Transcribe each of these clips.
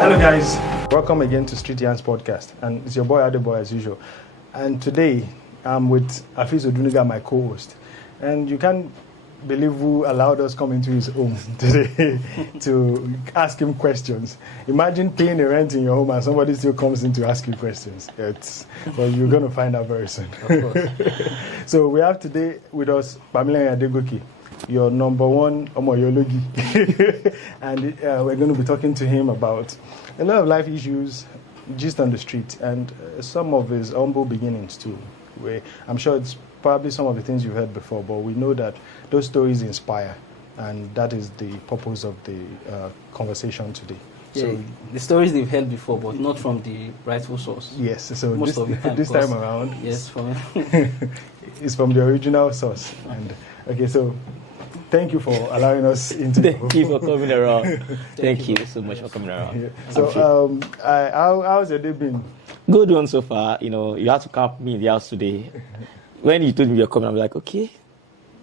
Hello guys, welcome again to Street Yarns Podcast, and it's your boy Adeboy as usual. And today I'm with Afeez Oduniga, my co-host, and you can't believe who allowed us come into his home today to ask him questions. Imagine paying a rent in your home and somebody still comes in to ask you questions. Well, you're going to find out very soon. Of course. So we have today with us Pamilerin Adegoke, your number one Omoyologi. And we're going to be talking to him about a lot of life issues, just on the street, and some of his humble beginnings too. I'm sure it's probably some of the things you've heard before, but we know that those stories inspire, and that is the purpose of the conversation today. Yeah, so, the stories they've heard before, but not from the rightful source. Yes, so Most of the time, this time around, yes, it's from the original source. And okay, so thank you for allowing us into. Thank you for coming around. Thank you so much for coming around. Yeah. So, how's your day been? Good one so far. You know, you had to camp me in the house today. When you told me you're coming, I'm like, okay,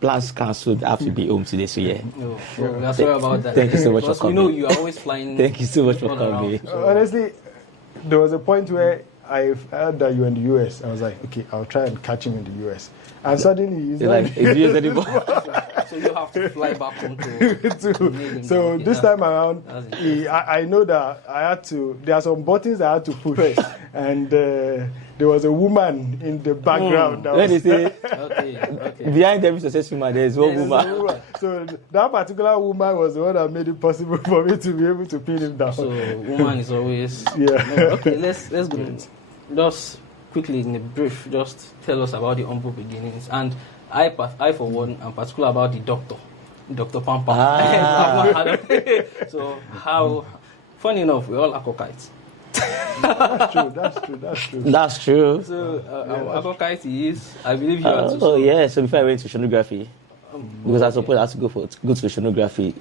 plans cancelled. I have to be home today, so yeah. No, we are sorry about that. Thank you so much for coming. We know you are always flying. Thank you so much for coming. Honestly, there was a point where I heard that you were in the US. I was like, okay, I'll try and catch him in the US. And suddenly he's like, is US anymore? So you have to fly back home to. So this time around, I know that I had to. There are some buttons I had to push, and there was a woman in the background. When they say, okay. behind every successful man, there is one woman. So that particular woman was the one that made it possible for me to be able to pin him down. So woman is always. Yeah. No, okay, let's go. Just quickly in a brief, just tell us about the humble beginnings. And I for one, am particular about the Dr. Pampa. So how, funny enough, we all are cockeyes. That's true. So our cockeyes is, I believe you are too. Oh yeah, so before I went to sonography, because I suppose I had to go to sonography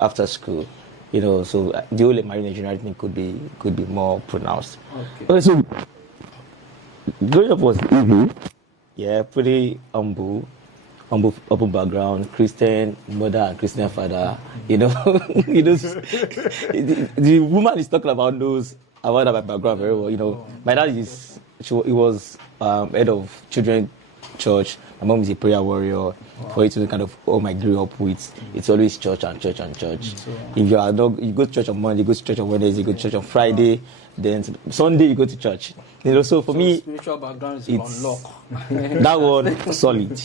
after school. You know, so the whole marine engineering thing could be more pronounced. Okay, so growing up was easy. Yeah, pretty humble background, Christian mother and Christian father. You know, the woman is talking about knows about my background very well. You know, my dad he was head of children church. My mom is a prayer warrior. For it to kind of I grew up with, it's always church and church and church. If you are not, you go to church on Monday, you go to church on Wednesday, you go to church on Friday, then Sunday you go to church. You know, so for me, spiritual background is on lock. That one solid.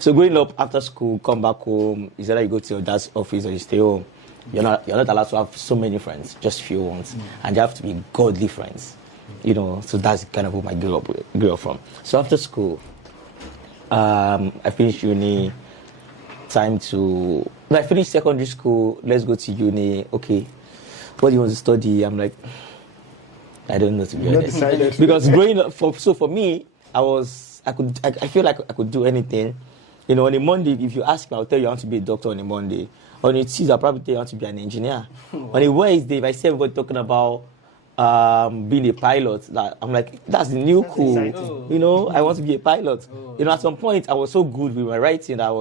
So growing up after school, come back home, is either you go to your dad's office or you stay home. You're not allowed to have so many friends, just few ones, and they have to be godly friends. You know, so that's kind of who I grew up from. So after school, I finished uni. I finished secondary school. Let's go to uni. Okay, what do you want to study? I'm like, I don't know, to be honest. Because growing up, for me, I feel like I could do anything. You know, on a Monday, if you ask me, I'll tell you I want to be a doctor on a Monday. On a Tuesday, I'll probably tell you I want to be an engineer. On a Wednesday, if I see everybody talking about being a pilot, I'm like, that's the new cool. You know, I want to be a pilot. You know, at some point I was so good with my writing that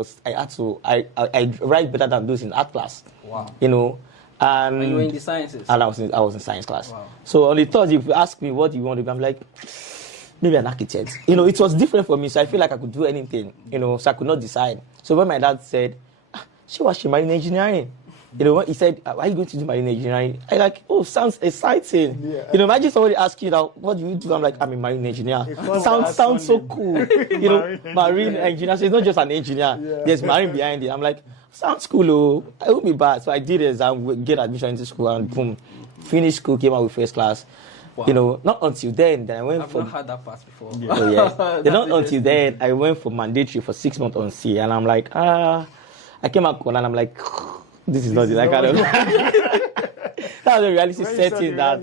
I write better than those in art class. Wow. You know, and you were in the sciences. And I was in science class. Wow. So on the third, if you ask me what do you want to be, I'm like, maybe an architect. You know, it was different for me, so I feel like I could do anything. You know, so I could not decide. So when my dad said, she marine engineering. You know, when he said, are you going to do marine engineering? I like, sounds exciting. Yeah. You know, imagine somebody asking you now, what do you do? I'm like, I'm a marine engineer. Sounds so cool. You know, marine engineer. So it's not just an engineer. Yeah. There's marine behind it. I'm like, sounds cool. Oh, I won't be bad. So I did exam, get admission into school, and boom, finished school, came out with first class. Wow. You know, not until then I went I've not had that pass before. Yeah. Oh, yes. Not until then I went for mandatory for 6 months on sea, and I'm like, I came out and I'm like, this is not the kind of. That's the reality setting that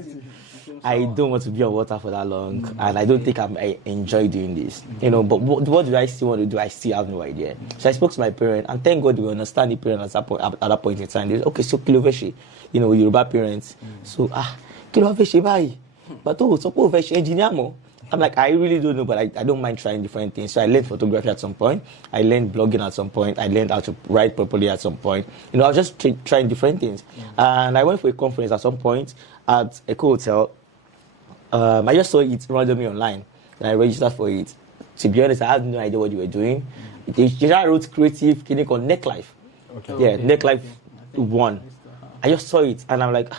I don't want to be on water for that long, and I don't think I enjoy doing this. You know, but what do I still want to do? I still have no idea. So I spoke to my parents, and thank God we understand the parents at that point in time. They said, okay, so Kiloveshi, you know, Yoruba parents. So Kiloveshi, bye. But so engineer mo. I'm like, I really don't know, but I don't mind trying different things. So I learned photography at some point. I learned blogging at some point. I learned how to write properly at some point. You know, I was just trying different things. And I went for a conference at some point, at a hotel. I just saw it randomly online, and I registered for it. To be honest, I had no idea what you were doing. They just wrote creative clinic on Neck Life. Yeah, Neck Life 1. I just saw it, and I'm like,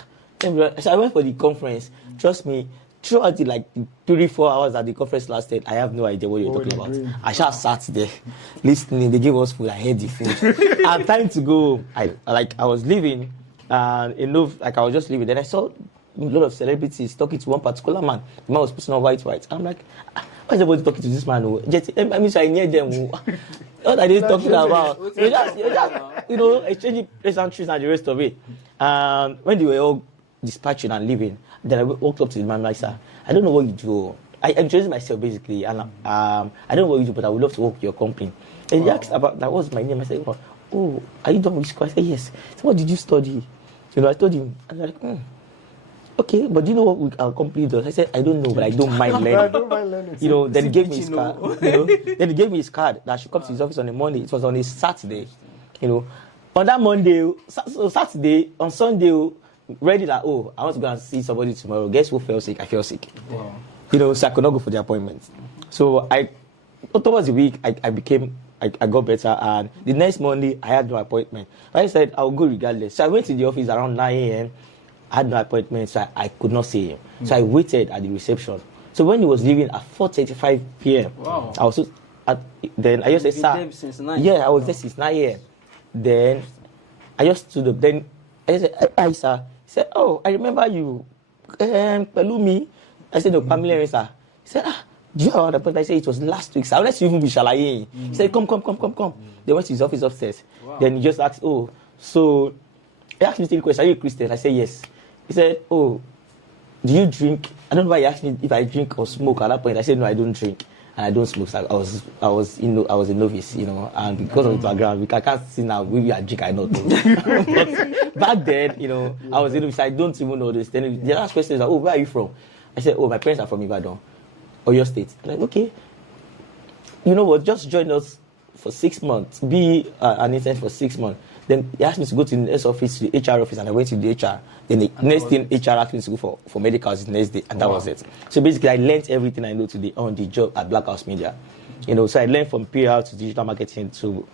so I went for the conference. Trust me, throughout the 3-4 hours that the conference lasted, I have no idea what you're talking about. I just sat there listening. They gave us food. I had the food. And time to go. I was leaving, and I was just leaving. Then I saw a lot of celebrities talking to one particular man. The man was putting on white. I'm like, why is everybody talking to this man? I mean, so I near them. What are they talking about? You're just exchanging pleasantries and the rest of it. And when they were all dispatching and leaving, then I walked up to the man like, sir, I don't know what you do. I introduced myself basically, and I don't know what you do, but I would love to work with your company. And he asked about that was my name. I said, oh, are you done with school? I said, yes. So what did you study? I told him. I was like, okay, but do you know what our company does? I said, I don't know, but I don't mind learning. I don't mind learning. Then he gave me his card. Then he gave me his card that I should come to his office on a Monday. It was on a Saturday. On that Monday, Saturday, on Sunday, ready that, I want to go and see somebody tomorrow. Guess who fell sick? I fell sick. Wow. So I could not go for the appointment. So towards the week, I got better, and the next Monday, I had no appointment. I said, I'll go regardless. So I went to the office around 9 a.m. I had no appointment, so I could not see him. So I waited at the reception. So when he was leaving at 4:35 p.m., wow. I was then I just said, sir, since 9? Yeah, I was there since 9 a.m. Then I just stood up. Then I said, hi, sir. He said, oh, I remember you. Pelumi. I said, no, Pamilerin, sir. He said, do you have an appointment? I said, it was last week, sir. Unless you even be shalaye. He said, come. They went to his office upstairs. Wow. Then he just asked, so he asked me 3 questions. Are you a Christian? I said, yes. He said, do you drink? I don't know why he asked me if I drink or smoke at that point. I said, no, I don't drink. And I don't smoke. So I was a novice, and because of the background, I can't see now maybe I drink, I not. But back then, I was a novice. I don't even know this. Then the last question is like, where are you from? I said, my parents are from Ibadan, or your state. I'm like, okay. You know what? Just join us for 6 months. Be an intern for 6 months. Then he asked me to go to the next office, to the HR office, and I went to the HR. Then the next thing HR asked me to go for medicals the next day, and that was it. So basically, I learned everything I know today on the job at Black House Media. So I learned from PR to digital marketing to.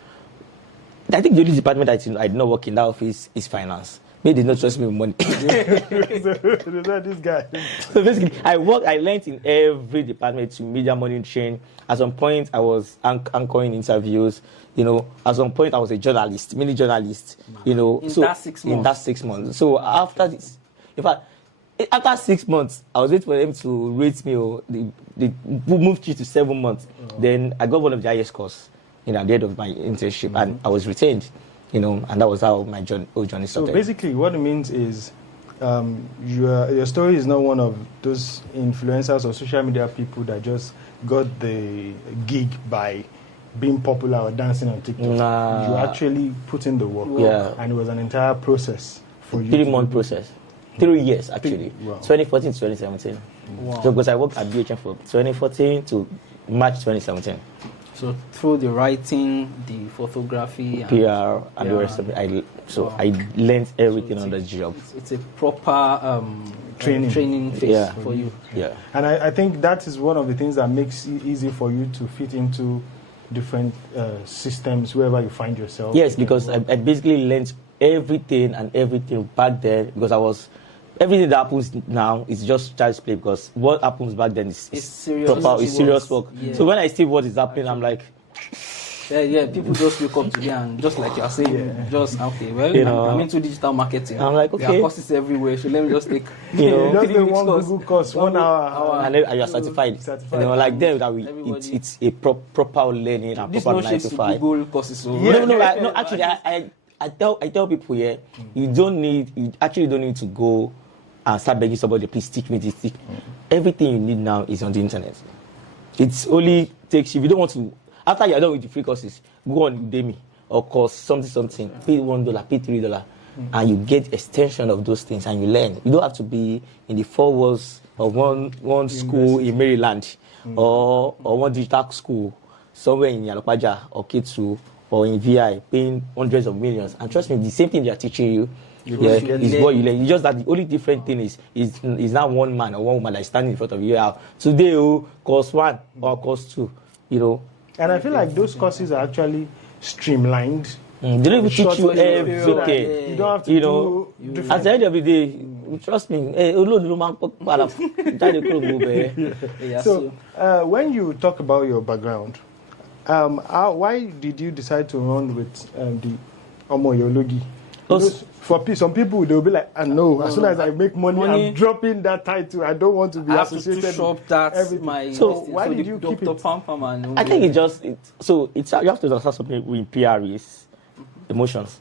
I think the only department I did not work in that office is finance. Maybe they don't trust me with money. This guy. So basically, I learned in every department to media monitoring. At some point, I was anchoring interviews. At some point, I was a journalist, mini journalist. In that 6 months. So after this, in fact, after 6 months, I was waiting for them to rate me. They moved me to 7 months. Then I got one of the highest scores. At the end of my internship, and I was retained. And that was how my journey started. So basically, what it means is, your story is not one of those influencers or social media people that just got the gig by being popular or dancing on TikTok. Nah. You actually put in the work. Yeah. And it was an entire process for you. 3-month process. 3 years, actually. Wow. 2014 to 2017. Wow. So because I worked at BHM from 2014 to March 2017. So through the writing, the photography, and PR, and the rest of it, I learned everything on the job. It's a proper training phase for you. Yeah. And I think that is one of the things that makes it easy for you to fit into different systems wherever you find yourself. Yes, because I basically learned everything back then, because everything that happens now is just child's play, because what happens back then is serious work. Yeah. So when I see what is happening, I'm like, people just wake up today and just like you're saying, just okay, well, I'm into digital marketing. I'm like, okay, there are courses everywhere, so let me just take just take one Google course, 1 hour, and then you're certified. Like them that it's a proper learning and proper 9 to 5. Google courses. So. No, actually, I tell people here, you actually don't need to go and start begging somebody, please teach me this. Everything you need now is on the internet. It only takes, if you don't want to, after you're done with the free courses, go on Udemy or course something, pay $1, pay $3, and you get extension of those things and you learn. You don't have to be in the 4 walls of one school in Maryland or one digital school somewhere in Yalopaja or K2 or in VI paying hundreds of millions. And trust me, the same thing they are teaching you. You Is what you learn. It's just that the only different thing is not one man or one woman that is standing in front of you. Today, course 1 or course 2, And I feel like those courses are actually streamlined. They don't even teach you everything. You don't have to do at the end of the day, trust me. So, when you talk about your background, why did you decide to run with the Omoyologi? For some people, they'll be like, as soon as I make money, I'm dropping that title. I don't want to be associated with everything. So why did you keep it? I think you have to understand something with PR is emotions.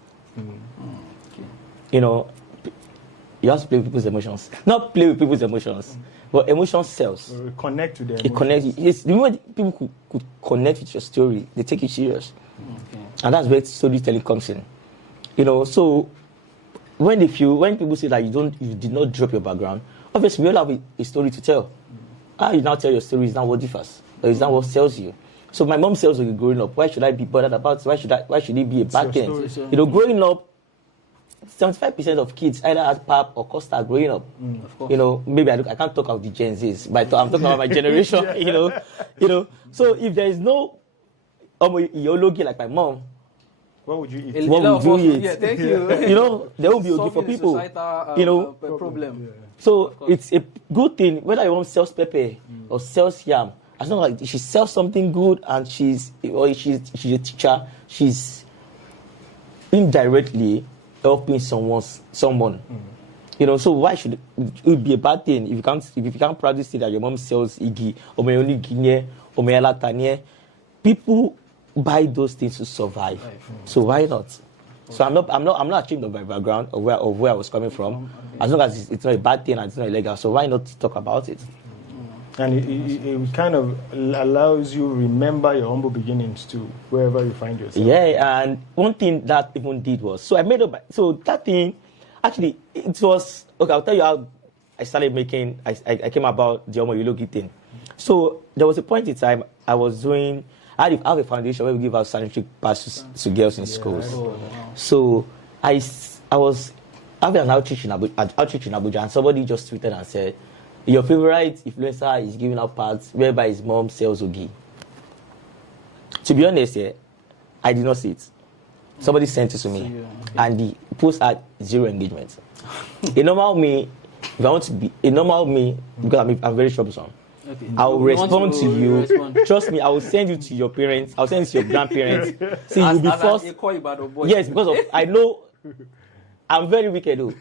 You have to play with people's emotions. Not play with people's emotions, but emotion sells. Connect to them. It connects. Yes, the moment people could connect with your story, they take you serious. And that's where storytelling comes in. So when people say that you did not drop your background, obviously we all have a story to tell. How you now tell your story is not what differs. Or is not what sells you. So my mom sells me growing up. Why should I be bothered about it? Why should it be a bad thing? Growing up, 75% of kids either had pap or Costa growing up. Maybe I can't talk of the Gen Zs, but I'm talking about my generation. So if there is no ideology like my mom, what would you eat? What would you eat? Yeah, thank you. There will be okay for people. Problem. So it's a good thing whether your mom sells pepper or sells yam. As long as she sells something good and she's a teacher, she's indirectly helping someone. So why should it be a bad thing if you can't proudly say that your mom sells igi or mayoni guinea or mayala tanye? People buy those things to survive. So why not? So I'm not ashamed of my background or where I was coming from. As long as it's not a bad thing and it's not illegal. So why not talk about it? And it kind of allows you remember your humble beginnings too, wherever you find yourself. Yeah, and one thing that even did was, so I made up, so that thing, actually, it was, okay, I'll tell you how I started making, I came about the Omoyologi thing. So there was a point in time I have a foundation where we give out sanitary pads to girls in schools. So I was having an outreach in Abuja, and somebody just tweeted and said, your favorite influencer is giving out pads whereby his mom sells ogi. To be honest, I did not see it. Somebody sent it to me, and the post had 0 engagement. A normal me, because I'm very troublesome. Okay. I will respond to you. Trust me, I will send you to your parents. I'll send you to your grandparents. See, you'll be forced. Yes, because of I know. I'm very wicked, though.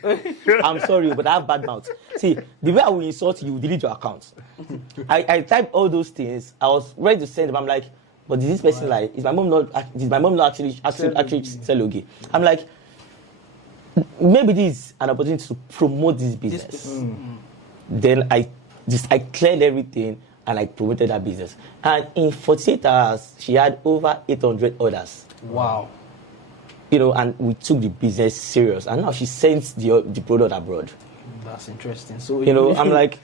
I'm sorry, but I have bad mouth. See, the way I will insult you, delete your account. I typed all those things. I was ready to send them. I'm like, but is this person like? Did my mom not actually sell ogi? I'm like, maybe this is an opportunity to promote this business. Then I cleared everything and I promoted that business. And in 48 hours, she had over 800 orders. Wow. And we took the business serious. And now she sends the product abroad. That's interesting. So, I'm like,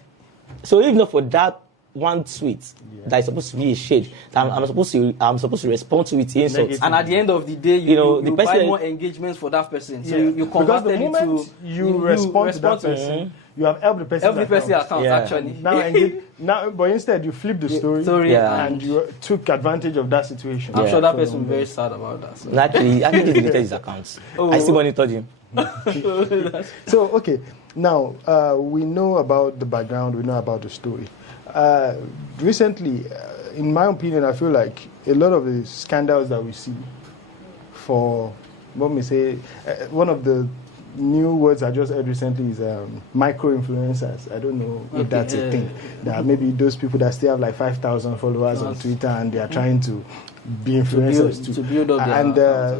so if not for that one tweet that is supposed to be a shade, I'm supposed to respond to it insults. And at the end of the day, you buy more engagements for that person. So you convert the moment you respond to that person, you have helped the person. Account actually. Now, but instead you flip the story and you took advantage of that situation. I'm sure that person was very sad about that. So. Actually, I think he deleted his accounts. I still monitored him. So okay, now we know about the background, we know about the story. Recently, in my opinion, I feel like a lot of the scandals that we see for, let me say, one of the new words I just heard recently is micro-influencers. I don't know if that's a thing. That maybe those people that still have like 5,000 followers on Twitter and they are trying to be influencers to build up and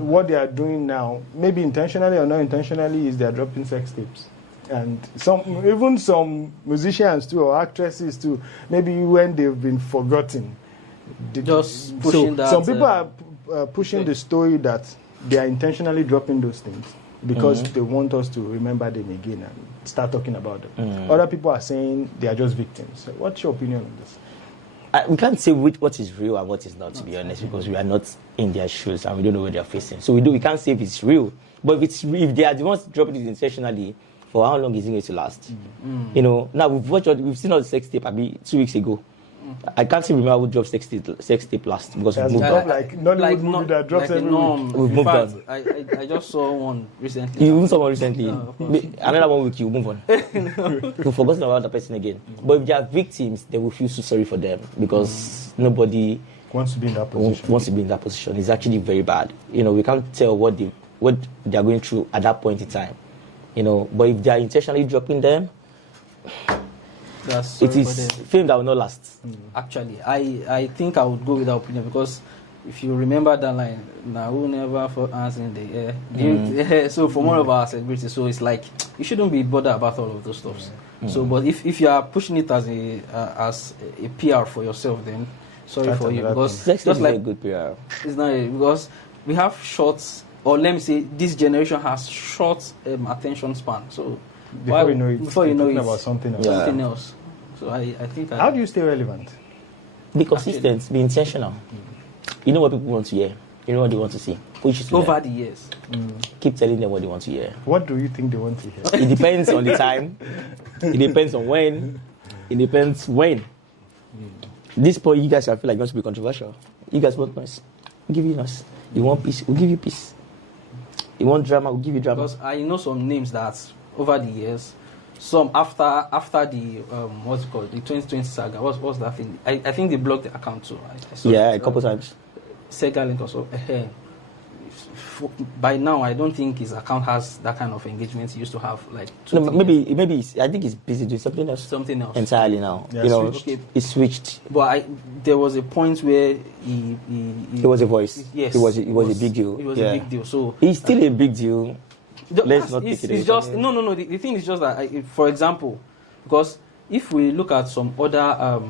what they are doing now, maybe intentionally or not intentionally, is they are dropping sex tapes. And even some musicians too, or actresses too, maybe when they've been forgotten. Just pushing that. Some people are pushing the story that they are intentionally dropping those things because they want us to remember them again and start talking about them. Other people are saying they are just victims. So what's your opinion on this? we can't say what is real and what is not, to be honest, because we are not in their shoes and we don't know what they are facing. So we can't say if it's real. But if they are the ones dropping it intentionally, for how long is it going to last? You know, now we've seen all the sex tape 2 weeks ago. I can't even remember who dropped sex tape last because we've moved on. Like Nollywood movie that drops every week. We've moved on. I just saw one recently. You even saw one recently. Another 1 week, you move on. You've forgotten about the person again. But if they are victims, they will feel so sorry for them because nobody wants to be in that position. It's actually very bad. You know, we can't tell what they are going through at that point in time. You know, but if they are intentionally dropping them, it is film that will not last. Actually, I think I would go with that opinion because if you remember that line, "Now who never for hands in the air." So from one of our celebrities, so it's like you shouldn't be bothered about all of those stuffs. So, but if you are pushing it as a PR for yourself, then sorry for you because sex just like a good PR. It's not because we have short, or let me say, this generation has short attention span. So before you know it, about something else. Something else. So I think. How do you stay relevant? Be consistent. Be intentional. You know what people want to hear. You know what they want to see. Over the years. Keep telling them what they want to hear. What do you think they want to hear? It depends on the time. It depends on when. It depends when. This point, you guys, I feel like going to be controversial. You guys want noise. We'll give you noise. You want peace. We'll give you peace. You want drama. We'll give you drama. Because I know some names that over the years, some after the what's it called, the 2020 saga. What's that thing? I think they blocked the account too. A couple times. Sega Link also. By now, I don't think his account has that kind of engagement he used to have. Like maybe I think he's busy doing something else. Something else entirely now. Yeah, you know, switched. He switched. But there was a point where he was a voice. Yes, it was a big deal. It was a big deal. So he's still a big deal. Let's not take it. It's just no. The thing is just that, for example, because if we look at some other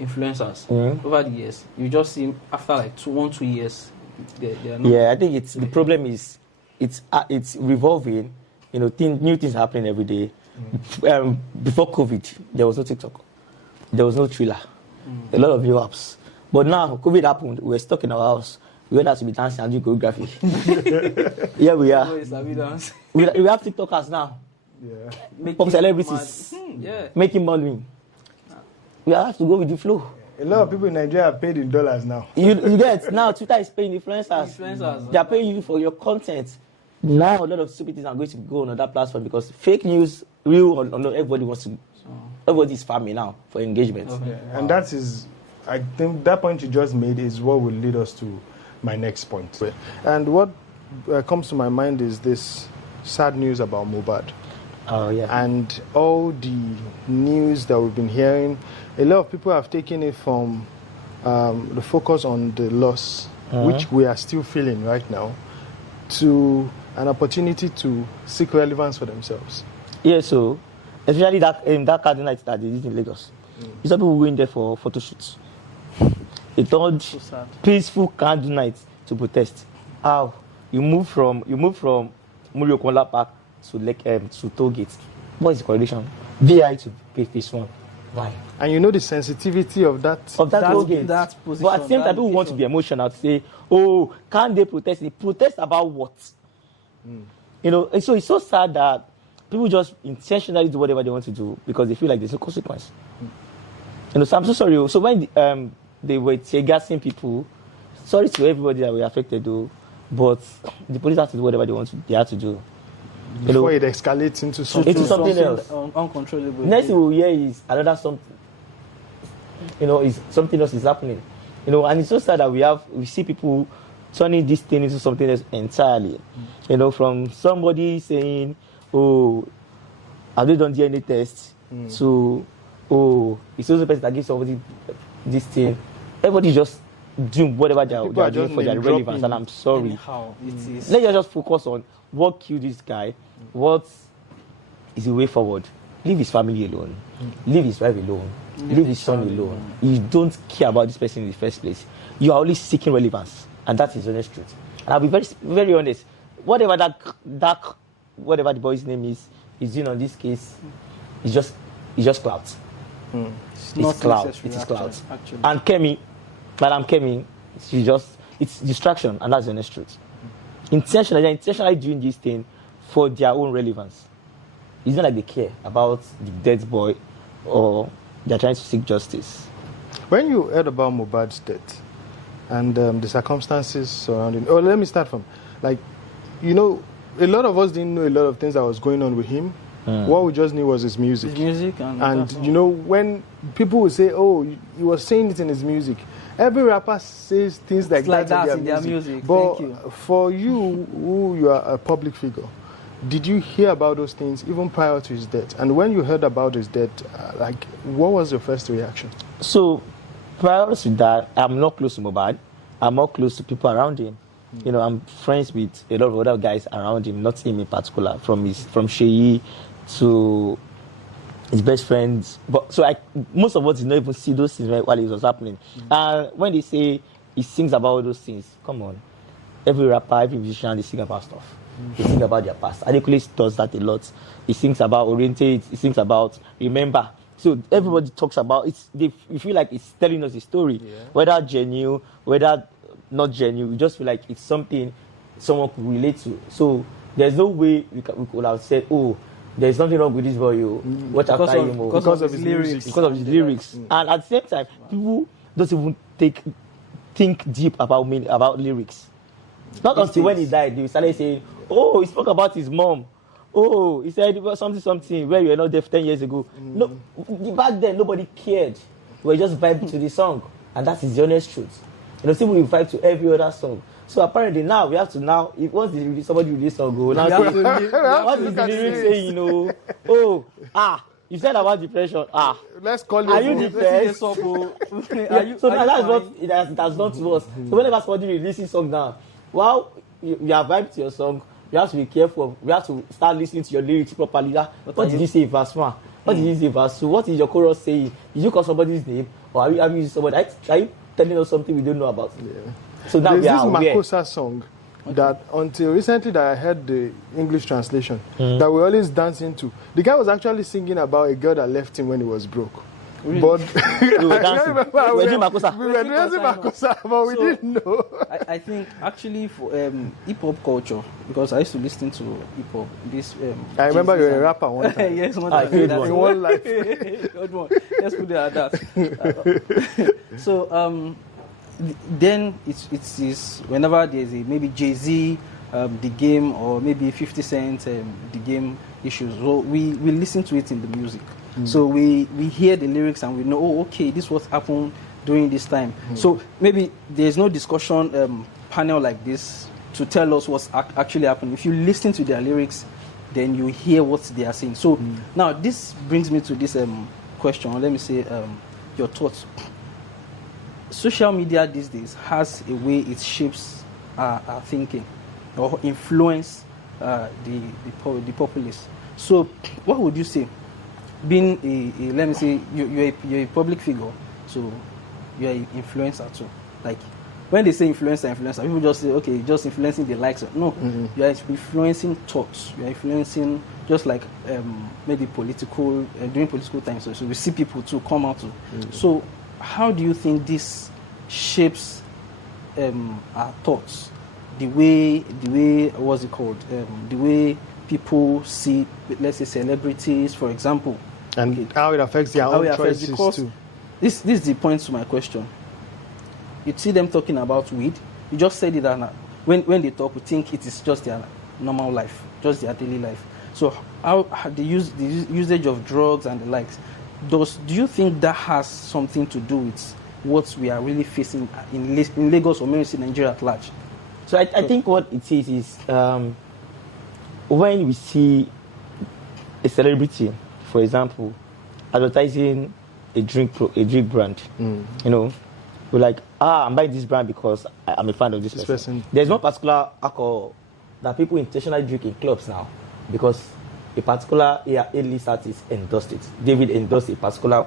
influencers over the years, you just see after like 2 years, they are not. Yeah, I think the problem is it's revolving. You know, new things happening every day. Before COVID, there was no TikTok, there was no Thriller, a lot of new apps. But now COVID happened, we were stuck in our house. We went out to be dancing and doing choreography. Here we are. We have TikTokers now. Yeah. Pop celebrities. Making money. We have to go with the flow. A lot of people in Nigeria are paid in dollars now. You get now Twitter is paying influencers. They are paying you for your content. Now a lot of stupid things are going to go on that platform because fake news, real or no, everybody wants to. Everybody is farming now for engagement. Okay. Wow. And that is, I think that point you just made is what will lead us to my next point. And what comes to my mind is this sad news about Mohbad. Oh, yeah. And all the news that we've been hearing, a lot of people have taken it from the focus on the loss, which we are still feeling right now, to an opportunity to seek relevance for themselves. Yeah, so especially that cardinal night that they did in Lagos. You saw people going there for photo shoots. It turned peaceful candle night to protest. How you move from Muriokola Park to Tollgate. What is the correlation? VI to phase 1. Why? And you know the sensitivity of that Tollgate. That position. But at the same time, people want to be emotional to say, "Oh, can't they protest? They protest about what?" You know, and so it's so sad that people just intentionally do whatever they want to do because they feel like there's no consequence. You know, so I'm so sorry. So when they were tear-gassing people, sorry to everybody that were affected though, but the police have to do whatever they have to do. Before it escalates into something else. Uncontrollable. Next thing we'll hear is another something. You know, something else is happening. You know, and it's so sad that we see people turning this thing into something else entirely. You know, from somebody saying, "Oh, have they done DNA tests?" So, "Oh, it's also the person that gives somebody this thing." Everybody just doing whatever they are doing for their relevance, and I'm sorry. Let's just focus on what killed this guy, what is the way forward. Leave his family alone. Leave his wife alone. Leave his son alone. You don't care about this person in the first place. You are only seeking relevance, and that is the honest truth. And I'll be very, very honest. Whatever whatever the boy's name is doing on this case, it's just clout. It's It's clout. It is clout. Actually. And Madam Kemi, it's distraction, and that's the honest truth. They're intentionally doing this thing for their own relevance. It's not like they care about the dead boy or they're trying to seek justice. When you heard about Mohbad's death and the circumstances surrounding, let me start from, like, you know, a lot of us didn't know a lot of things that was going on with him. What we just knew was his music. His music and you know, when people would say, "Oh, he was saying it in his music," every rapper says things like that in their music. But for you, who you are a public figure, did you hear about those things even prior to his death? And when you heard about his death, like, what was your first reaction? So, prior to that, I'm not close to Mohbad. I'm more close to people around him. You know, I'm friends with a lot of other guys around him, not him in particular, from Sheyi to his best friends. But so most of us did not even see those things while it was happening. And when they say he sings about those things, come on, every rapper, every musician, they sing about stuff. They sing about their past. Adekunle does that a lot. He sings about orientate. He sings about remember. So everybody talks about it. You feel like it's telling us a story, whether genuine, whether not genuine. We just feel like it's something someone could relate to. So there's no way we could have said, "Oh, there's nothing wrong with this boy." What after him? Because of his lyrics. Because of his lyrics. And at the same time, people don't even think deep about lyrics. Not until when he died, they started saying, "Oh, he spoke about his mom. Oh, he said something where you were not there 10 years ago." No, back then nobody cared. We were just vibing to the song, and that is the honest truth. You know, people will vibe to every other song. So apparently now we have to once somebody release song, go now. What is the lyrics saying? You know, you said about depression. Let's call it. Are you depressed? So that's what it has done to us. So whenever somebody releases song now, while you are vibed to your song, you have to be careful. We have to start listening to your lyrics properly. What did you say in verse 1? What did you say in verse 2? What is your chorus saying? Did you call somebody's name? Or are you using somebody? Are you telling us something we don't know about? Yeah. So now we are aware. There's this Makosa song that until recently that I heard the English translation that we always dance into. The guy was actually singing about a girl that left him when he was broke. Really? But we were dancing. We were doing Makosa. We were dancing Makosa, but we didn't know. I think actually for hip-hop culture, because I used to listen to hip-hop. I remember you were a rapper one time. Yes, one time. In one life. Good one. Let's put it at that. So then it is whenever there's maybe Jay-Z, the game, or maybe 50 Cent, the game issues. So we listen to it in the music. So we hear the lyrics and we know, oh, okay, this was happened during this time. So maybe there's no discussion panel like this to tell us what's actually happening. If you listen to their lyrics, then you hear what they are saying. So now this brings me to this question. Let me say your thoughts. Social media these days has a way it shapes our thinking or influence the populace. So what would you say? Being let me say you're a public figure, so you're an influencer too. Like when they say influencer, people just say, okay, just influencing the likes. No, you are influencing thoughts. You are influencing just like maybe political during political times. So we see people to come out to. So how do you think this shapes our thoughts? The way what's it called? The way people see, let's say, celebrities, for example. And how it affects their own choices too. This is the point to my question. You see them talking about weed. You just said it, and when they talk, we think it is just their normal life, just their daily life. So how the usage of drugs and the likes, do you think that has something to do with what we are really facing in Lagos or maybe in Nigeria at large? So I think what it is when we see a celebrity, for example, advertising a drink brand, you know, we're like, I'm buying this brand because I'm a fan of this person. There's one particular alcohol that people intentionally drink in clubs now because a particular A-list artist endorsed it. David endorsed a particular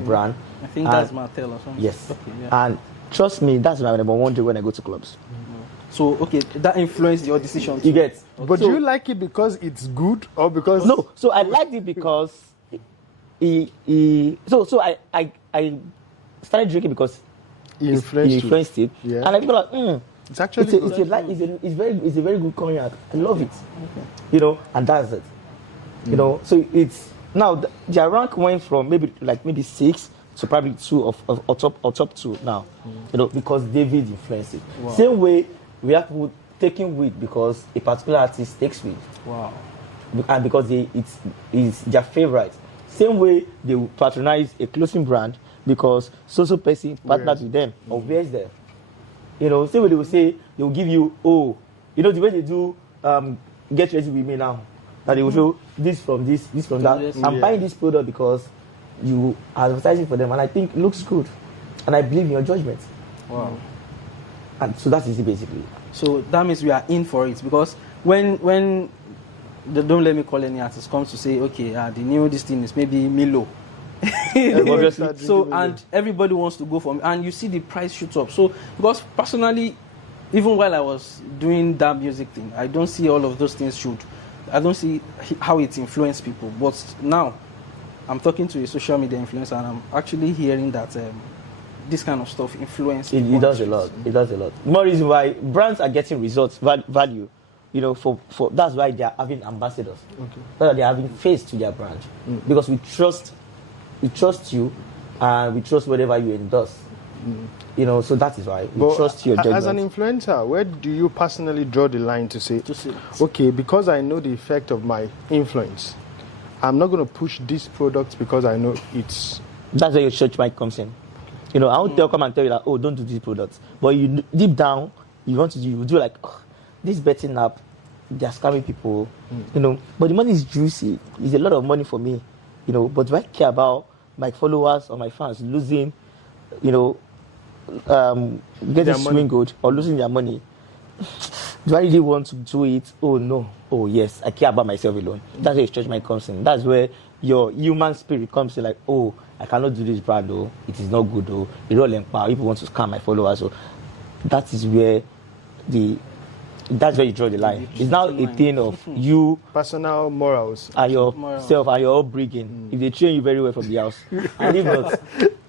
brand. I think that's Martell or something. Yes. Okay, yeah. And trust me, that's my number one day when I go to clubs. So, okay, that influenced your decision too. You get. But do you like it because it's good or because... No, so I liked it because so I started drinking because He he influenced it. Yeah. And I feel like, It's actually it's a very good coming out. I love it. You know, and that's it. You know, so it's now their rank went from maybe 6 to probably 2 or top 2 now. You know, because David influenced it. Wow. Same way we have people taking weed because a particular artist takes weed. Wow. And because it's their favorite. Same way they will patronize a clothing brand because so person partners with them or wears them. You know, same way they will say, they will give you, you know, the way they do get ready with me now. That they will show this from that. Yes. I'm buying this product because you are advertising for them and I think it looks good. And I believe in your judgment. Wow. And so that's easy basically. So that means we are in for it because when the Don't Let Me Call Any Artist comes to say, okay, the new this thing is maybe Milo. So and everybody wants to go for me, and you see the price shoot up. So because personally, even while I was doing that music thing, I don't see all of those things shoot. I don't see how it influenced people. But now, I'm talking to a social media influencer, and I'm actually hearing that this kind of stuff influences. It does a lot. It does a lot. More reason why brands are getting results value. You know, for that's why they are having ambassadors. Okay. That's why they are having face to their brand because we trust you, and we trust whatever you endorse. You know, so that is why we trust your judgment. As an influencer, where do you personally draw the line to say, okay, because I know the effect of my influence, I'm not going to push this product because I know it's... That's where your church mic comes in. You know, I won't come and tell you that, don't do this product. But you deep down, you do like, this betting app, they're scamming people. You know, but the money is juicy. It's a lot of money for me. You know, but do I care about my followers or my fans losing, you know, getting swindled or losing their money? Do I really want to do it? Oh no. Oh yes, I care about myself alone. That's where your judgment comes in. That's where your human spirit comes in. Like, I cannot do this brand. It is not good. You don't empower. People want to scam my followers. So that is where that's where you draw the line. It's now a thing of you, personal morals, and yourself and your upbringing. If they train you very well from the house, and if not,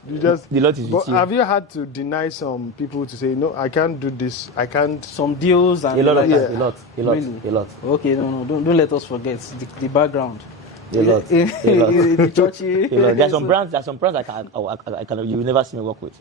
the lot is with you. Have you had to deny some people to say, no, I can't do this, I can't? Some deals and a lot. Okay, no, don't let us forget the background. A lot. The churchy. There's some brands I can you will never see me work with.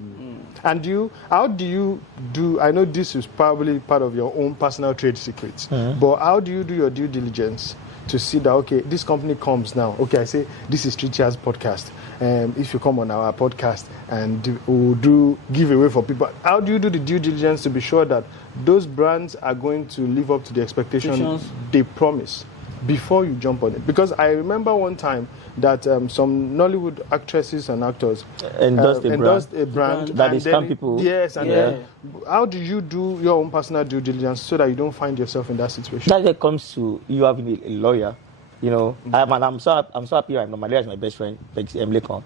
And how do you do? I know this is probably part of your own personal trade secrets, but how do you do your due diligence to see that, okay, this company comes now? Okay, I say this is Street Cheers podcast. If you come on our podcast and we'll do giveaway for people, how do you do the due diligence to be sure that those brands are going to live up to the expectations they promise before you jump on it? Because I remember one time that some Nollywood actresses and actors endorsed a brand that is scam people. Yes, and how do you do your own personal due diligence so that you don't find yourself in that situation? That comes to you having a lawyer. You know, I'm so happy right now. My lawyer is my best friend, Lekon.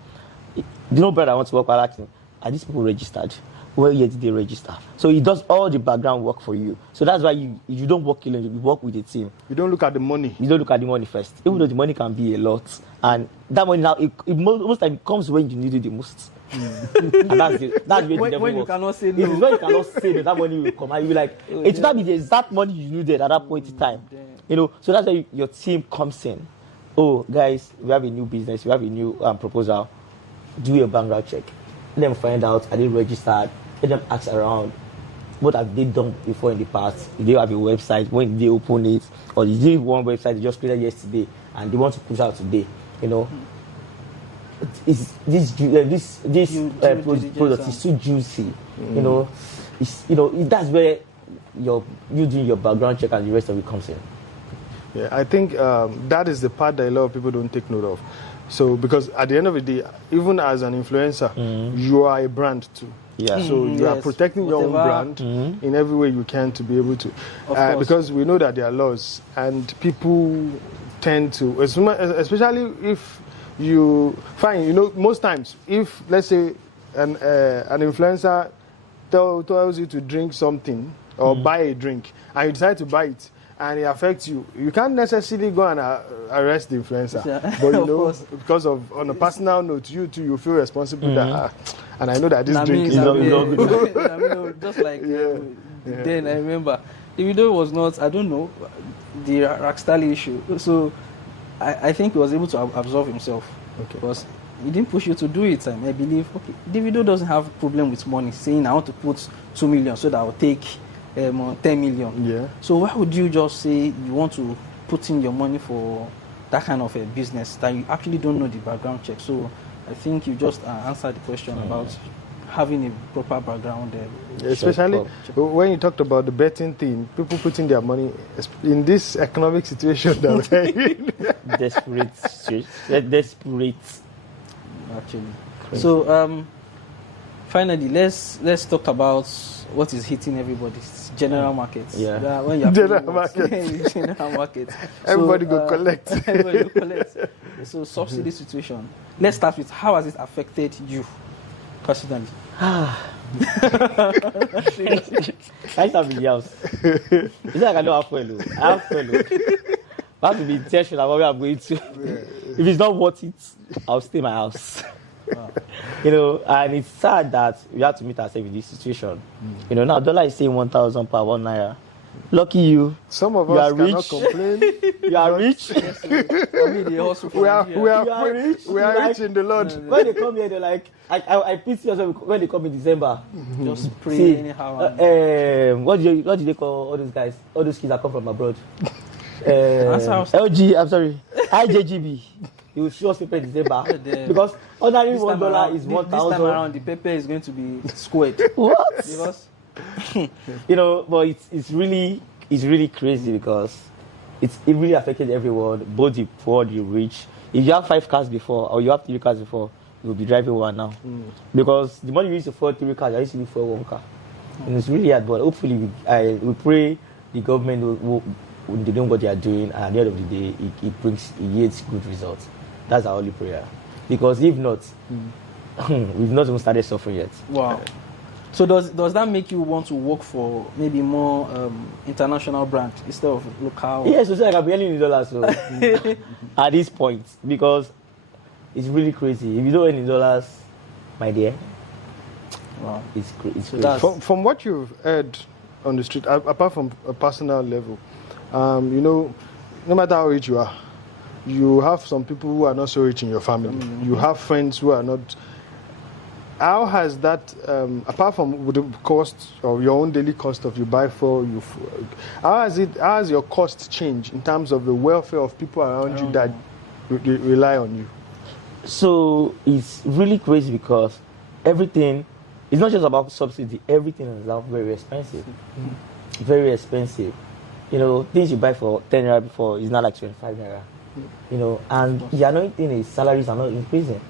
You know, brother, I want to work with acting. Are these people registered? Where yet did they register? So he does all the background work for you. So that's why you don't work alone, you work with a team. You don't look at the money. You don't look at the money first. Even though the money can be a lot. And that money now, most time it comes when you need it the most. And that's where the devil when you works. cannot say no. It is when you cannot say that money will come. And you'll be like, it will not be the exact money you needed at that point in time. You know, so that's why your team comes in. Oh, guys, we have a new business, we have a new proposal. Do your background check. Let them find out, are they registered? Let them ask around. What have they done before in the past? If they have a website, when did they open it? Or did they have one website they just created yesterday and they want to push out today? You know, this product is too juicy. You know, that's where you doing your background check and the rest of it comes in. Yeah, I think that is the part that a lot of people don't take note of. So, because at the end of the day, even as an influencer, you are a brand too. Yeah. So you are protecting your own brand in every way you can to be able to. Because we know that there are laws and people tend to, especially if you find, you know, most times, if let's say an influencer tells you to drink something or buy a drink and you decide to buy it, and it affects you, you can't necessarily go and arrest the influencer. Yeah. But you Of know, course. because of on a personal note, you too, you feel responsible that, and I know that this drink is not- just like Yeah. then I remember the video was not, I don't know, the Rockstar issue. So I think he was able to absorb himself. Okay. Because he didn't push you to do it. And I believe, okay, Davido doesn't have a problem with money, saying I want to put 2 million so that I'll take 10 million. Yeah. So why would you just say you want to put in your money for that kind of a business that you actually don't know the background check? So I think you just answered the question about having a proper background there. Especially when you talked about the betting thing, people putting their money in this economic situation that we're in. Desperate. Actually. So finally, let's talk about what is hitting everybody's general markets. Yeah. When you're General market. general market. Everybody go collect. Everybody go collect. So subsidy situation. Let's start with how has it affected you personally? I have in the house. It's like I don't have fellow. I have fellow. I have to be intentional about where I'm going to. If it's not worth it, I'll stay in my house. Wow. You know, and it's sad that we have to meet ourselves in this situation. You know, now dollar is saying 1,000 per 1 naira. Lucky you. Some of You us are cannot rich. complain. You are rich. They also We are You are rich. we are Like, rich in the Lord. when they come here, they're like, I pity yourself when they come in December. just pray See, anyhow. what do they call all those guys? All those kids that come from abroad. Answer. LG, I'm sorry, IJGB. You will show us paper in December because ordinary $1 is 1,000. This time around, the paper is going to be squared. What? Because You know, but it's really crazy because it really affected everyone, both the poor, the rich. If you have 5 cars before or you have 3 cars before, you'll be driving one now. Because the money you used to afford 3 cars, I used to be for 1 car. And it's really hard, but hopefully we pray the government will they know what they are doing, and at the end of the day, it yields good results. That's our only prayer. Because if not, we've not even started suffering yet. wow. So does that make you want to work for maybe more international brand instead of local? Yes, so like I'm earning in dollars so, at this point, because it's really crazy. If you don't earn in dollars, my dear, Wow. it's So crazy. that's- From what you've heard on the street, apart from a personal level, you know, no matter how rich you are, you have some people who are not so rich in your family. You have friends who are not. How has that, apart from the cost of your own daily cost of you buy for you, how has your cost changed in terms of the welfare of people around you that rely on you? So it's really crazy because everything, it's not just about subsidy, everything is now very expensive. Very expensive. You know, things you buy for 10 naira before is not like 25 naira. You know, and the annoying thing is salaries are not increasing.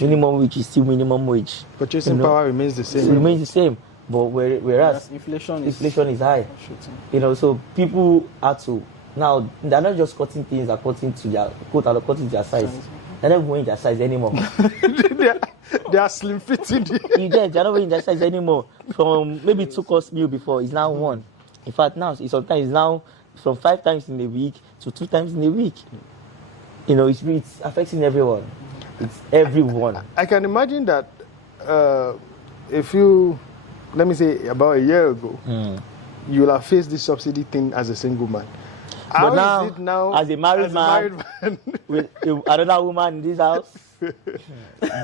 Minimum wage is still minimum wage. Purchasing power remains the It same. remains the same. But whereas inflation is high. shooting. You know, so people are to now they're not just cutting things, they're cutting to their cutting their size. They're not wearing their size anymore. they are slim fitting. You get they're not wearing their size anymore. From maybe 2 course meal before, it's now 1. In fact, now sometimes it's now from 5 times in a week to 2 times in a week. You know, it's affecting everyone. It's everyone. I can imagine that if you, let me say, about a year ago, you will have faced this subsidy thing as a single man. How But is it now as a married man, with another woman in this house,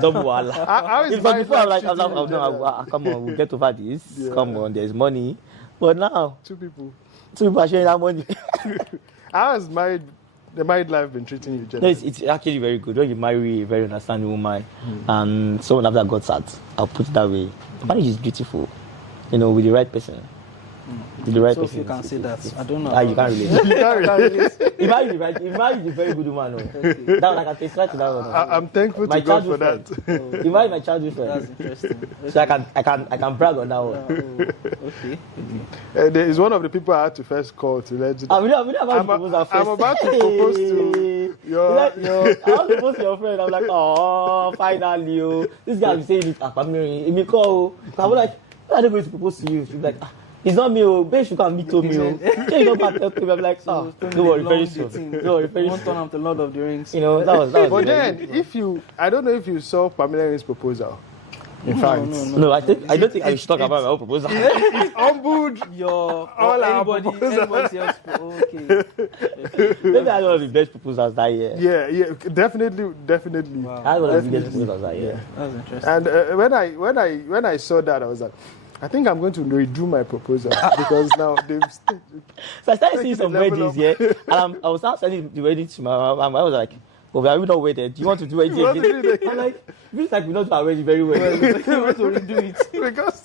double wahala. How is Because married before I'm life like, treating you no, generally? come on, we'll get over this. Yeah. Come on, there's money. But now, 2 people. 2 people are sharing that money. How has the married life been treating you No, generally? it's actually very good. When you marry a very understanding woman and someone after God sat, I'll put it that way. Marriage is beautiful, you know, with the right person. With the right So if person. you can say that, I don't know. You can't relate. You can't relate. If marriage is a very good woman, that one I can testify to that one. I'm thankful My to God for childhood that. friend. If married my childhood That's friend, interesting. so I can brag on that one. Okay. There is one of the people I had to first call to let you know. I'm about to propose to your. I was supposed to your friend. I'm like, oh, finally, oh. This guy be saying it. Pamilerin, he may call. I'm like, I don't going to propose to you. She's like, It's not me, oh, babe, you can meet me, oh. You don't back up to me. I'm like, oh, don't worry, very soon. Don't worry, very One soon. turn up the Lord of the Rings. You know, that was But then, I don't know if you saw Pamilerin proposal. In fact, no, I don't think I should talk about my own proposal. it's humbled Your all our anybody else. Okay. Maybe I had one of the best proposals that year. Yeah, definitely. Wow. I had one of the best proposals that year. That's interesting. And when I saw that, I was like, I think I'm going to redo my proposal because now they've. So I started seeing some weddings, yeah, and I was now sending the wedding to my mom. I was like, "Oh, are we not wedded? Do you want to do wedding again?" I'm like, "It feels like we not do our wedding very well. We want to redo it." Because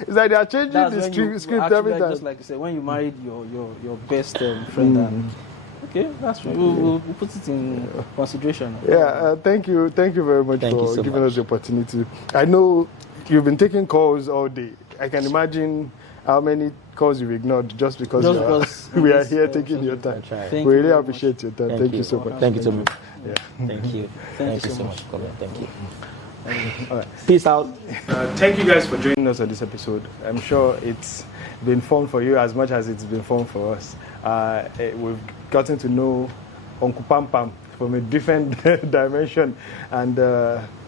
it's like they are changing That's the when script actually, every like, time. just like you said, when you married your best friend, and okay, that's right. We'll put it in consideration. Yeah, thank you very much Thank you for so giving much. us the opportunity. I know you've been taking calls all day. I can imagine how many calls you've ignored just because we are here taking your time. We really appreciate your time. Thank you so much. Thank you so much. Yeah. Thank you. Thank you so much. Thank you. All right. Peace out. Thank you guys for joining us on this episode. I'm sure it's been fun for you as much as it's been fun for us. We've gotten to know Uncle Pam Pam from a different dimension, and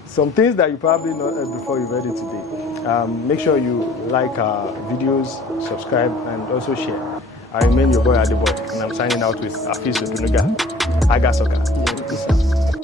some things that you probably not heard before you've heard it today. Make sure you like our videos, subscribe, and also share. I remain your boy Adeboke, and I'm signing out with Afis Odunuga. Aga Soka. Yeah, peace out.